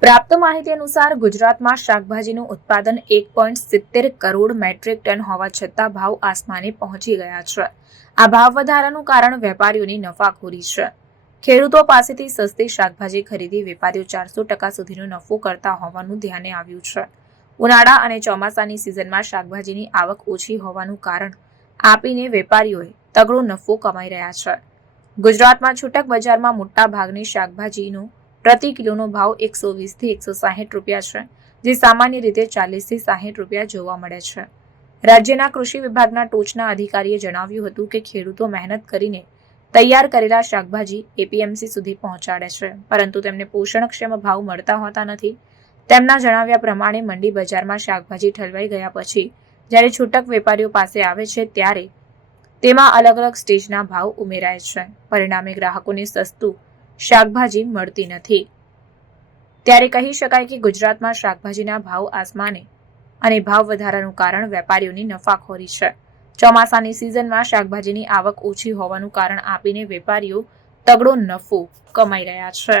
પ્રાપ્ત માહિતી અનુસાર ગુજરાતમાં શાકભાજીનું ઉત્પાદન એક પોઈન્ટ સિત્તેર કરોડ મેટ્રિક ટન હોવા છતાં ભાવ આસમાને પહોંચી ગયા છે. આ ભાવ વધારાનું કારણ વેપારીઓની નફાખોરી છે. ખેડૂતો પાસેથી સસ્તી શાકભાજી ખરીદી વેપારીઓ ચારસો ટકા સુધીનો નફો કરતા હોવાનું ધ્યાને આવ્યું છે. ઉનાળા અને ચોમાસાની સિઝનમાં શાકભાજીની આવક ઓછી હોવાનું કારણ આપીને વેપારીઓએ તગડો નફો કમાઈ રહ્યા છે. ગુજરાતમાં છૂટક બજારમાં મોટા ભાગની શાકભાજીનો પ્રતિ કિલોનો ભાવ એકસો વીસથી એકસો સાહીઠ રૂપિયા છે, જે સામાન્ય રીતે ચાલીસથી સાહીઠ રૂપિયા જોવા મળે છે. રાજ્યના કૃષિ વિભાગના ટોચના અધિકારીએ જણાવ્યું હતું કે ખેડૂતો મહેનત કરીને તૈયાર કરેલા શાકભાજી એપીએમસી સુધી પહોંચાડે છે, પરંતુ તેમને પોષણક્ષમ ભાવ મળતા હોતા નથી. તેમના જણાવ્યા પ્રમાણે મંડી બજારમાં શાકભાજી ઠલવાઈ ગયા પછી જ્યારે છૂટક વેપારીઓ પાસે આવે છે, ત્યારે તેમાં અલગ અલગ સ્ટેજના ભાવ ઉમેરાય છે. પરિણામે ગ્રાહકોને સસ્તું શાકભાજી મળતી નથી. ત્યારે કહી શકાય કે ગુજરાતમાં શાકભાજીના ભાવ આસમાને અને ભાવ વધારાનું કારણ વેપારીઓની નફાખોરી છે. ચોમાસાની સિઝનમાં શાકભાજીની આવક ઓછી હોવાનું કારણ આપીને વેપારીઓ તગડો નફો કમાઈ રહ્યા છે.